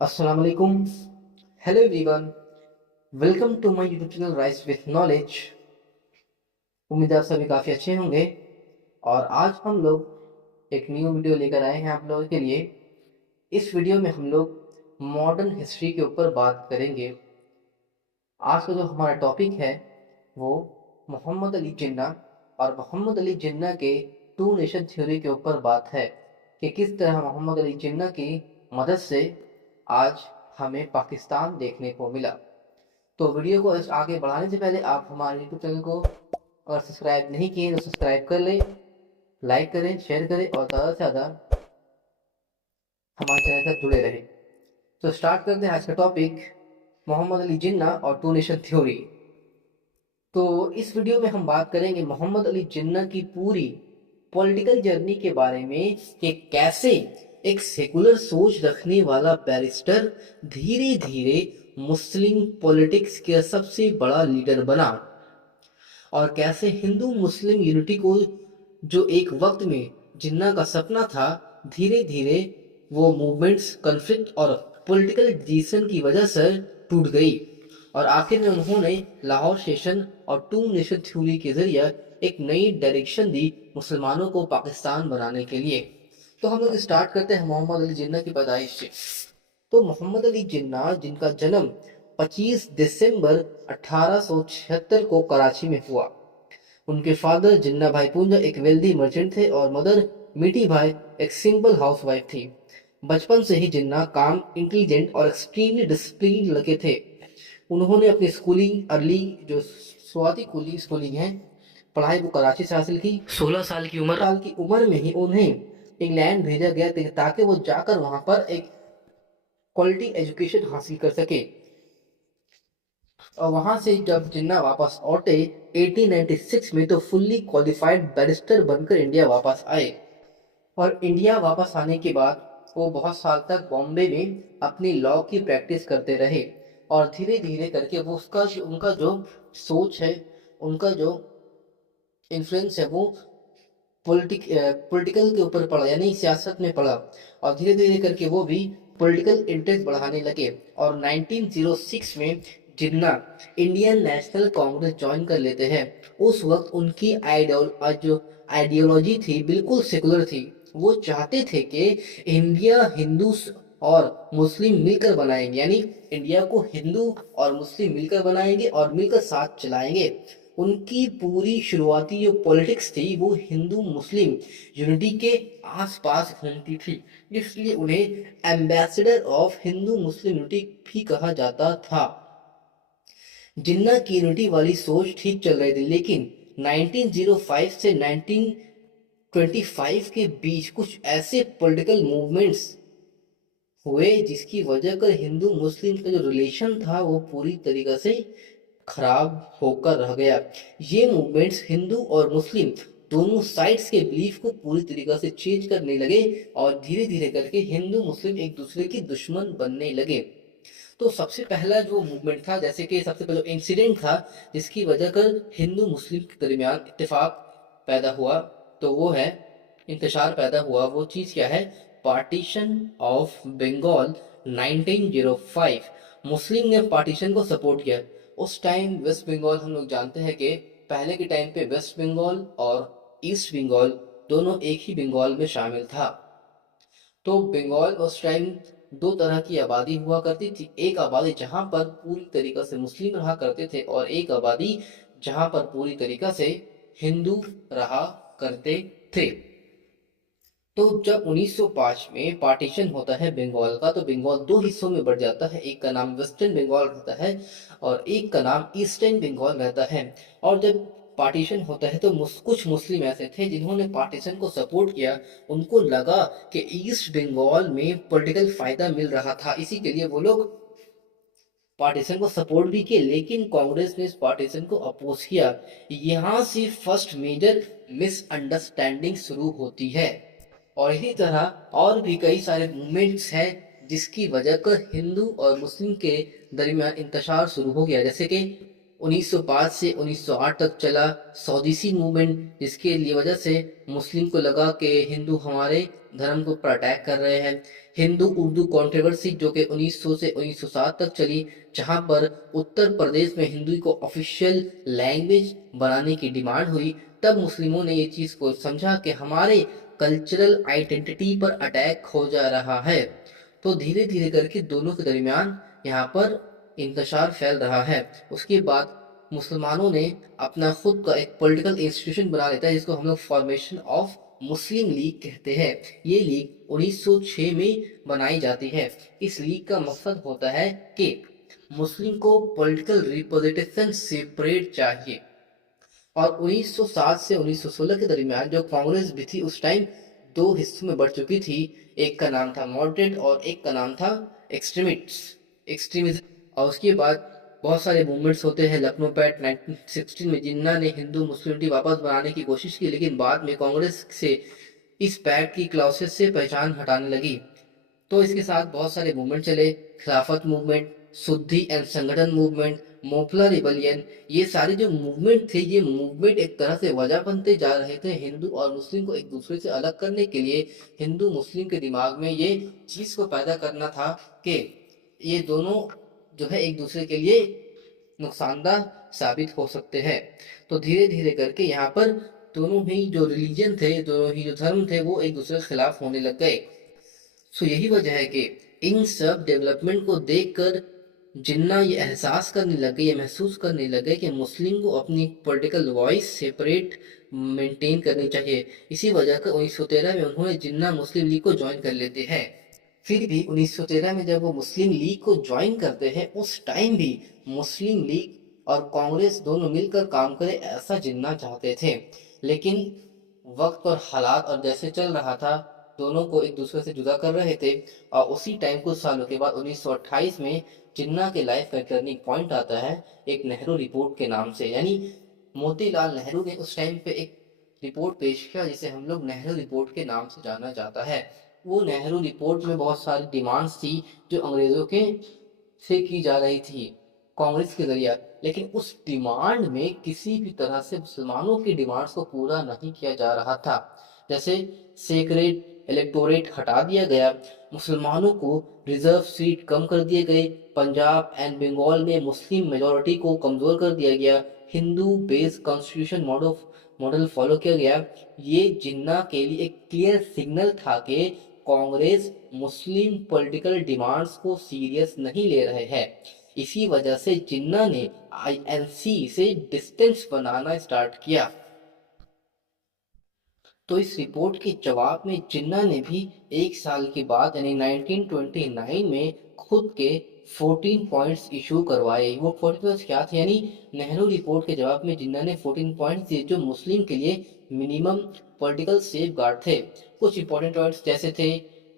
अस्सलाम वालेकुम। Hello everyone, welcome to my YouTube channel rise with knowledge. उम्मीद है आप सभी काफ़ी अच्छे होंगे। और आज हम लोग एक न्यू वीडियो लेकर आए हैं आप लोगों के लिए। इस वीडियो में हम लोग मॉडर्न हिस्ट्री के ऊपर बात करेंगे। आज का जो हमारा टॉपिक है वो मोहम्मद अली जिन्ना और मोहम्मद अली जिन्ना के टू नेशन थ्योरी के ऊपर बात है कि किस तरह मोहम्मद अली जिन्ना की मदद से आज हमें पाकिस्तान देखने को मिला। तो वीडियो को आगे बढ़ाने से पहले आप हमारे यूट्यूब चैनल को अगर सब्सक्राइब नहीं किए तो सब्सक्राइब कर लें, लाइक करें, शेयर करें और ज़्यादा से ज़्यादा हमारे चैनल से जुड़े रहें। तो स्टार्ट करते हैं आज का टॉपिक, मोहम्मद अली जिन्ना और टू नेशन थ्योरी। तो इस वीडियो में हम बात करेंगे मोहम्मद अली जिन्ना की पूरी पॉलिटिकल जर्नी के बारे में कि कैसे एक सेकुलर सोच रखने वाला बैरिस्टर धीरे धीरे मुस्लिम पॉलिटिक्स के सबसे बड़ा लीडर बना और कैसे हिंदू मुस्लिम यूनिटी को जो एक वक्त में जिन्ना का सपना था, धीरे धीरे वो मूवमेंट्स कन्फ्लिक्ट और पॉलिटिकल डिसीजन की वजह से टूट गई और आखिर में उन्होंने लाहौर सेशन और टू नेशन थ्योरी के जरिए एक नई डायरेक्शन दी मुसलमानों को पाकिस्तान बनाने के लिए। तो हम लोग स्टार्ट करते हैं मोहम्मद अली जिन्ना की पैदाइश से। तो मोहम्मद अली जिन्ना जिनका जन्म 25 दिसंबर 1876 को कराची में हुआ। उनके फादर जिन्ना भाई पूंजा एक वेल्दी मर्चेंट थे और मदर मीठी भाई एक सिंपल हाउसवाइफ थी। बचपन से ही जिन्ना काम, इंटेलिजेंट और एक्सट्रीमली डिसिप्लिन लड़के थे। उन्होंने अपनी स्कूलिंग अर्ली जो शुरुआती कुली स्कूलिंग है पढ़ाई वो कराची से हासिल की। 16 साल की उम्र में ही उन्हें इंग्लैंड भेजा गया ताकि वो जाकर वहां पर एक क्वालिटी एजुकेशन हासिल कर सके। और वहां से जब जिन्ना वापस लौटे 1896 में तो फुल्ली क्वालिफाइड बैरिस्टर बनकर इंडिया वापस आए। और इंडिया वापस आने के बाद वो बहुत साल तक बॉम्बे में अपनी लॉ की प्रैक्टिस करते रहे और धीरे धीरे करके वो उनका जो सोच है, उनका जो इन्फ्लुएंस है वो पॉलिटिकल के ऊपर पड़ा, यानी सियासत में पड़ा। और धीरे धीरे करके वो भी पॉलिटिकल इंटरेस्ट बढ़ाने लगे और 1906 में जिन्ना इंडियन नेशनल कांग्रेस ज्वाइन कर लेते हैं। उस वक्त उनकी जो आइडियोलॉजी थी बिल्कुल सेकुलर थी। वो चाहते थे कि इंडिया हिंदू और मुस्लिम मिलकर बनाएंगे, यानी इंडिया को हिंदू और मुस्लिम मिलकर बनाएंगे और मिलकर साथ चलाएंगे। उनकी पूरी शुरुआती जो पॉलिटिक्स थी वो हिंदू मुस्लिम यूनिटी के आसपास घूमती थी, इसलिए उन्हें ambassador of Hindu Muslim unity भी कहा जाता था। जिन्ना की यूनिटी वाली सोच ठीक चल रही थी, लेकिन 1905 से 1925 के बीच कुछ ऐसे पॉलिटिकल मूवमेंट्स हुए जिसकी वजह कर हिंदू मुस्लिम का जो रिलेशन था वो पूरी तरीके से खराब होकर रह गया। ये मूवमेंट्स हिंदू और मुस्लिम दोनों साइड्स के बिलीफ को पूरी तरीके से चेंज करने लगे और धीरे धीरे करके हिंदू मुस्लिम एक दूसरे के दुश्मन बनने लगे। तो सबसे पहला जो मूवमेंट था, जैसे कि सबसे पहला इंसिडेंट था जिसकी वजह कर हिंदू मुस्लिम के दरमियान इत्तेफाक पैदा हुआ, तो वो है इंतशार पैदा हुआ। वो चीज़ क्या है? Partition of Bengal 1905। मुस्लिम ने पार्टीशन को सपोर्ट किया। उस टाइम वेस्ट बंगाल, हम लोग जानते हैं कि पहले के टाइम पे वेस्ट बंगाल और ईस्ट बंगाल दोनों एक ही बंगाल में शामिल था। तो बंगाल उस टाइम दो तरह की आबादी हुआ करती थी। एक आबादी जहां पर पूरी तरीक़ा से मुस्लिम रहा करते थे और एक आबादी जहां पर पूरी तरीक़ा से हिंदू रहा करते थे। तो जब 1905 में पार्टीशन होता है बंगाल का, तो बंगाल दो हिस्सों में बढ़ जाता है। एक का नाम वेस्टर्न बंगाल रहता है और एक का नाम ईस्टर्न बंगाल रहता है। और जब पार्टीशन होता है तो कुछ मुस्लिम ऐसे थे जिन्होंने पार्टीशन को सपोर्ट किया। उनको लगा कि ईस्ट बंगाल में पॉलिटिकल फायदा मिल रहा था, इसी के लिए वो लोग पार्टीशन को सपोर्ट भी किए, लेकिन कांग्रेस ने इस पार्टीशन को अपोज किया। यहाँ से फर्स्ट मेजर मिसअंडरस्टैंडिंग शुरू होती है। और इसी तरह और भी कई सारे मूवमेंट्स हैं जिसकी वजह कर हिंदू और मुस्लिम के दरमियान इंतशार शुरू हो गया। जैसे कि 1905 से 1908 तक चला स्वदेशी मूवमेंट, जिसके लिए वजह से मुस्लिम को लगा कि हिंदू हमारे धर्म को पर अटैक कर रहे हैं। हिंदू उर्दू कंट्रोवर्सी जो कि 1900 से 1907 तक चली, जहां पर उत्तर प्रदेश में हिंदी को ऑफिशियल लैंग्वेज बनाने की डिमांड हुई। तब मुस्लिमों ने ये चीज़ को समझा कि हमारे कल्चरल आइडेंटिटी पर अटैक हो जा रहा है। तो धीरे धीरे करके दोनों के दरमियान यहाँ पर इंतशार फैल रहा है। उसके बाद मुसलमानों ने अपना खुद का एक पॉलिटिकल इंस्टीट्यूशन बना लेता है, जिसको हम लोग फॉर्मेशन ऑफ मुस्लिम लीग कहते हैं। ये लीग 1906 में बनाई जाती है। इस लीग का मकसद होता है कि मुस्लिम को पॉलिटिकल रिप्रेजेंटेशन सेपरेट चाहिए। और 1907 से 1916 के दरमियान जो कांग्रेस भी थी उस टाइम दो हिस्सों में बढ़ चुकी थी। एक का नाम था मॉडरेट और एक का नाम था एक्सट्रीमिज्म। और उसके बाद बहुत सारे मूवमेंट्स होते हैं। लखनऊ पैक्ट 1916 में जिन्ना ने हिंदू मुस्लिम वापस बनाने की कोशिश की, लेकिन बाद में कांग्रेस से इस पैक्ट की क्लॉसेस से पहचान हटाने लगी। तो इसके साथ बहुत सारे मूवमेंट चले, खिलाफत मूवमेंट, शुद्धि एंड संगठन मूवमेंट, मोपला रिबलियन। ये सारे जो मूवमेंट थे, ये मूवमेंट एक तरह से वजह बनते जा रहे थे हिंदू और मुस्लिम को एक दूसरे से अलग करने के लिए। हिंदू मुस्लिम के दिमाग में ये चीज़ को पैदा करना था कि ये दोनों जो है एक दूसरे के लिए नुकसानदाह साबित हो सकते हैं। तो धीरे धीरे करके यहाँ पर दोनों ही जो रिलीजन थे, दोनों ही जो धर्म थे, वो एक दूसरे के खिलाफ होने लग गए। सो यही वजह है कि इन सब डेवलपमेंट को देखकर जिन्ना ये एहसास करने लगे, ये महसूस करने लगे कि मुस्लिम को अपनी पॉलिटिकल वॉइस सेपरेट मेंटेन करनी चाहिए। इसी वजह का 1913 में उन्होंने जिन्ना मुस्लिम लीग को ज्वाइन कर लेते हैं। फिर भी 1913 में जब वो मुस्लिम लीग को ज्वाइन करते हैं, उस टाइम भी मुस्लिम लीग और कांग्रेस दोनों मिलकर काम करें ऐसा जिन्ना चाहते थे। लेकिन वक्त और हालात और जैसे चल रहा था, दोनों को एक दूसरे से जुदा कर रहे थे। और उसी टाइम कुछ सालों के बाद 1928 में जिन्ना के लाइफ का टर्निंग पॉइंट आता है एक नेहरू रिपोर्ट के नाम से। यानी मोतीलाल नेहरू ने उस टाइम पे एक रिपोर्ट पेश किया जिसे हम लोग नेहरू रिपोर्ट के नाम से जाना जाता है। वो नेहरू रिपोर्ट में बहुत सारी डिमांड्स थी जो अंग्रेज़ों के से की जा रही थी कांग्रेस के जरिए, लेकिन उस डिमांड में किसी भी तरह से मुसलमानों की डिमांड्स को पूरा नहीं किया जा रहा था। जैसे सेक्रेट इलेक्टोरेट हटा दिया गया, मुसलमानों को रिजर्व सीट कम कर दिए गए, पंजाब एंड बंगाल में मुस्लिम मेजॉरिटी को कमज़ोर कर दिया गया, Hindu based constitution model follow किया गया। ये जिन्ना के लिए एक क्लियर सिग्नल था कि कांग्रेस मुस्लिम पॉलिटिकल डिमांड्स को सीरियस नहीं ले रहे हैं। इसी वजह से जिन्ना ने आईएनसी से डिस्टेंस बनाना स्टार्ट किया। तो इस रिपोर्ट के जवाब में जिन्ना ने भी एक साल के बाद यानी 1929 में खुद के 14 पॉइंट्स इशू करवाए। वो 14 पॉइंट्स क्या थे? यानी नेहरू रिपोर्ट के जवाब में जिन्ना ने 14 पॉइंट्स दिए जो मुस्लिम के लिए मिनिमम पॉलिटिकल सेफ गार्ड थे। कुछ इंपॉर्टेंट पॉइंट्स जैसे थे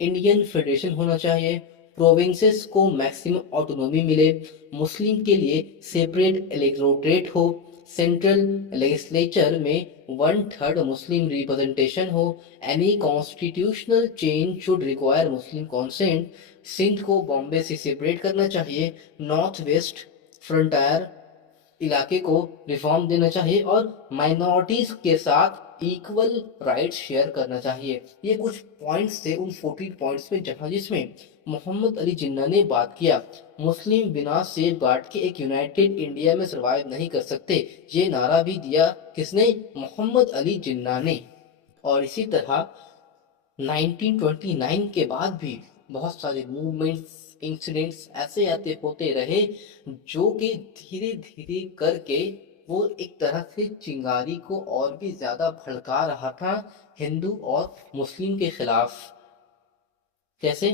इंडियन फेडरेशन होना चाहिए, प्रोविंसेस को मैक्सिमम ऑटोनॉमी मिले, मुस्लिम के लिए सेपरेट इलेक्टोरेट हो, सेंट्रल लेजिस्लेचर में 1/3 मुस्लिम रिप्रेजेंटेशन हो, any constitutional change should require Muslim consent, Sindh को बॉम्बे से सेपरेट करना चाहिए, नॉर्थ वेस्ट फ्रंटायर इलाके को रिफॉर्म देना चाहिए और माइनॉरिटीज के साथ इक्वल राइट्स शेयर करना चाहिए। ये कुछ पॉइंट्स थे उन 14 पॉइंट्स में, जहां जिसमें मोहम्मद अली जिन्ना ने बात किया मुस्लिम बिना सेफ गार्ड के एक यूनाइटेड इंडिया में सरवाइव नहीं कर सकते। ये नारा भी दिया किसने? मोहम्मद अली जिन्ना ने। और इसी तरह 1929 के बाद भी बहुत सारे मूवमेंट्स इंसिडेंट्स ऐसे आते होते रहे जो कि धीरे धीरे करके वो एक तरह से चिंगारी को और भी ज्यादा भड़का रहा था हिंदू और मुस्लिम के खिलाफ। जैसे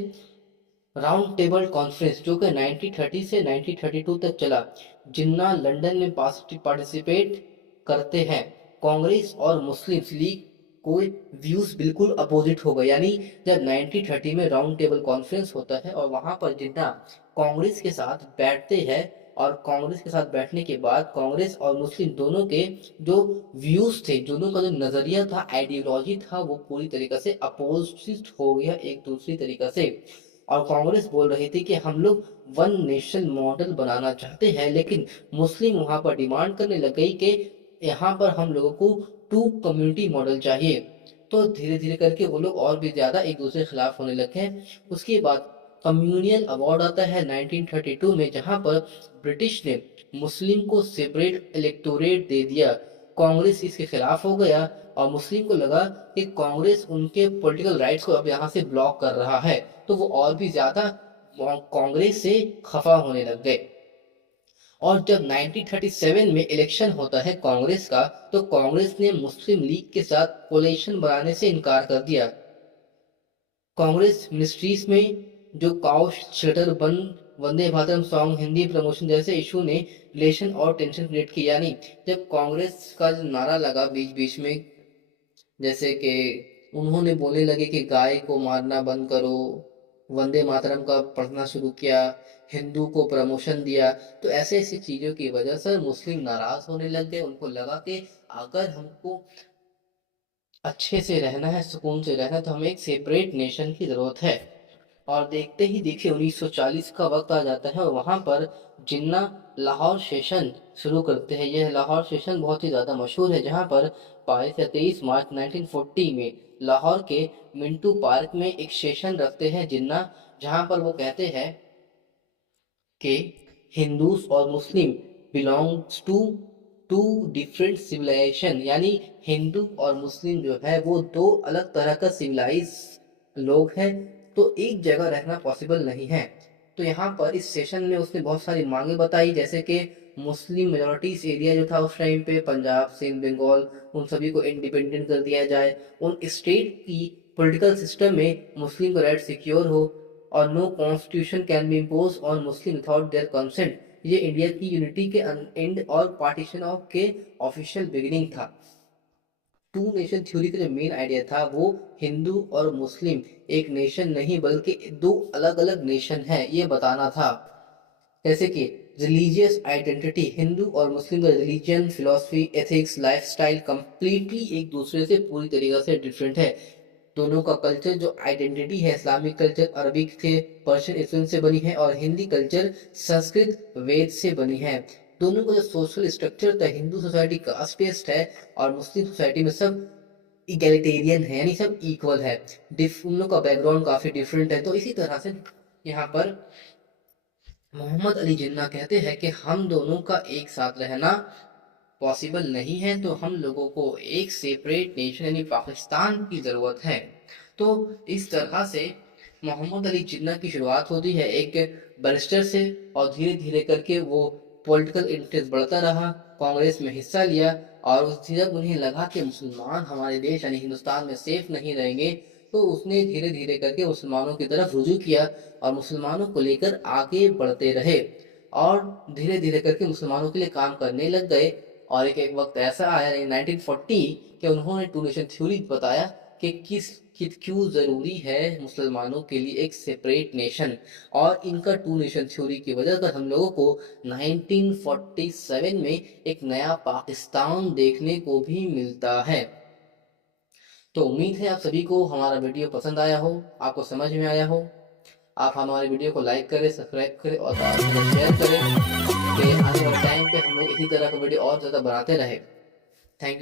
राउंड टेबल कॉन्फ्रेंस जो कि 1930 से 1932 तक चला, जिन्ना लंदन में पार्टिसिपेट करते हैं। कांग्रेस और मुस्लिम लीग को व्यूज बिल्कुल अपोजिट हो गए। यानी जब 1930 में राउंड टेबल कॉन्फ्रेंस होता है और वहां पर जिन्ना कांग्रेस के साथ बैठते हैं और कांग्रेस के साथ बैठने के बाद कांग्रेस और मुस्लिम दोनों के जो व्यूज थे, दोनों का जो नजरिया था, आइडियोलॉजी था, वो पूरी तरीके से अपोजिट हो गया एक दूसरी तरीके से। और कांग्रेस बोल रही थी कि हम लोग वन नेशन मॉडल बनाना चाहते हैं, लेकिन मुस्लिम वहां पर डिमांड करने लग गई कि यहाँ पर हम लोगों को टू कम्युनिटी मॉडल चाहिए। तो धीरे धीरे करके वो लोग और भी ज्यादा एक दूसरे के खिलाफ होने लगे हैं। उसके बाद कम्युनियल अवार्ड आता है 1932 में, जहां पर ब्रिटिश ने मुस्लिम को सेपरेट इलेक्टोरेट दे दिया। कांग्रेस इसके खिलाफ हो गया और मुस्लिम को लगा कि कांग्रेस उनके पॉलिटिकल राइट्स को अब यहाँ से ब्लॉक कर रहा है, तो वो और भी ज्यादा कांग्रेस से खफा होने लग गए। और जब 1937 में इलेक्शन होता है कांग्रेस का, तो कांग्रेस ने मुस्लिम लीग के साथ कोalition बनाने से इनकार कर दिया। कांग्रेस मिनिस्ट्रीज में जो काउ शेल्टर बन, वंदे मातरम सॉन्ग, हिंदी प्रमोशन जैसे इशू ने रिलेशन और टेंशन क्रिएट किया। नहीं, जब कांग्रेस का जो नारा लगा बीच बीच में, जैसे कि उन्होंने बोलने लगे कि गाय को मारना बंद करो, वंदे मातरम का पढ़ना शुरू किया, हिंदू को प्रमोशन दिया, तो ऐसे ऐसी चीजों की वजह से मुस्लिम नाराज होने लग गए। उनको लगा कि अगर हमको अच्छे से रहना है, सुकून से रहना है, तो हमें एक सेपरेट नेशन की जरूरत है। और देखते ही देखिए 1940 का वक्त आ जाता है और वहां पर जिन्ना लाहौर सेशन शुरू करते हैं। यह लाहौर सेशन बहुत ही ज़्यादा मशहूर है, जहां पर 22 या 23 मार्च 1940 में लाहौर के मिंटू पार्क में एक सेशन रखते हैं जिन्ना, जहां पर वो कहते हैं कि हिंदूज और Muslim belongs to two different civilisation, यानी हिंदू और मुस्लिम जो है वो दो अलग तरह का सिविलाइज लोग हैं, तो एक जगह रहना पॉसिबल नहीं है। तो यहाँ पर इस सेशन में उसने बहुत सारी मांगे बताई, जैसे कि मुस्लिम मेजोरिटीज एरिया जो था उस टाइम पे, पंजाब, सिंध, बंगाल, उन सभी को इंडिपेंडेंट कर दिया जाए, उन स्टेट की पॉलिटिकल सिस्टम में मुस्लिम का राइट सिक्योर हो, और no constitution can be impose on Muslim without their consent. ये इंडिया की यूनिटी के एंड और पार्टीशन ऑफ के ऑफिशियल बिगिनिंग था। टू नेशन थ्योरी का जो मेन आइडिया था वो हिंदू और मुस्लिम एक नेशन नहीं बल्कि दो अलग अलग नेशन है, ये बताना था। जैसे कि रिलीजियस आइडेंटिटी, हिंदू और मुस्लिम का religion, philosophy, ethics, lifestyle completely एक दूसरे से पूरी तरीके से डिफरेंट है। दोनों का कल्चर जो आइडेंटिटी है, इस्लामिक कल्चर अरबिक से पर्शियन इन्फ्लुएंस से बनी है और हिंदी कल्चर संस्कृत वेद से बनी है। दोनों का जो सोशल स्ट्रक्चर था, हिंदू सोसाइटी कास्ट बेस्ड है और मुस्लिम सोसाइटी में सब इगैलिटेरियन है, यानी सब इक्वल है। उन लोग का बैकग्राउंड काफी डिफरेंट है। तो इसी तरह से यहाँ पर मोहम्मद अली जिन्ना कहते हैं कि हम दोनों का एक साथ रहना पॉसिबल नहीं है, तो हम लोगों को एक सेपरेट नेशन यानी पाकिस्तान की ज़रूरत है। तो इस तरह से मोहम्मद अली जिन्ना की शुरुआत होती है एक बैरिस्टर से, और धीरे धीरे करके वो पॉलिटिकल इंटरेस्ट बढ़ता रहा, कांग्रेस में हिस्सा लिया, और उससे जब उन्हें लगा कि मुसलमान हमारे देश यानी हिंदुस्तान में सेफ नहीं रहेंगे, तो उसने धीरे धीरे करके मुसलमानों की तरफ रुजू किया और मुसलमानों को लेकर आगे बढ़ते रहे और धीरे धीरे करके मुसलमानों के लिए काम करने लग गए। और एक वक्त ऐसा आया 1940 कि उन्होंने टू नेशन थ्योरी बताया कि क्यों ज़रूरी है मुसलमानों के लिए एक सेपरेट नेशन। और इनका टू नेशन थ्योरी की वजह से हम लोगों को 1947 में एक नया पाकिस्तान देखने को भी मिलता है। तो उम्मीद है आप सभी को हमारा वीडियो पसंद आया हो, आपको समझ में आया हो। आप हमारे वीडियो को लाइक करें, सब्सक्राइब करें और शेयर करें कि आने वाले टाइम पे हम लोग इसी तरह का वीडियो और ज़्यादा बनाते रहे।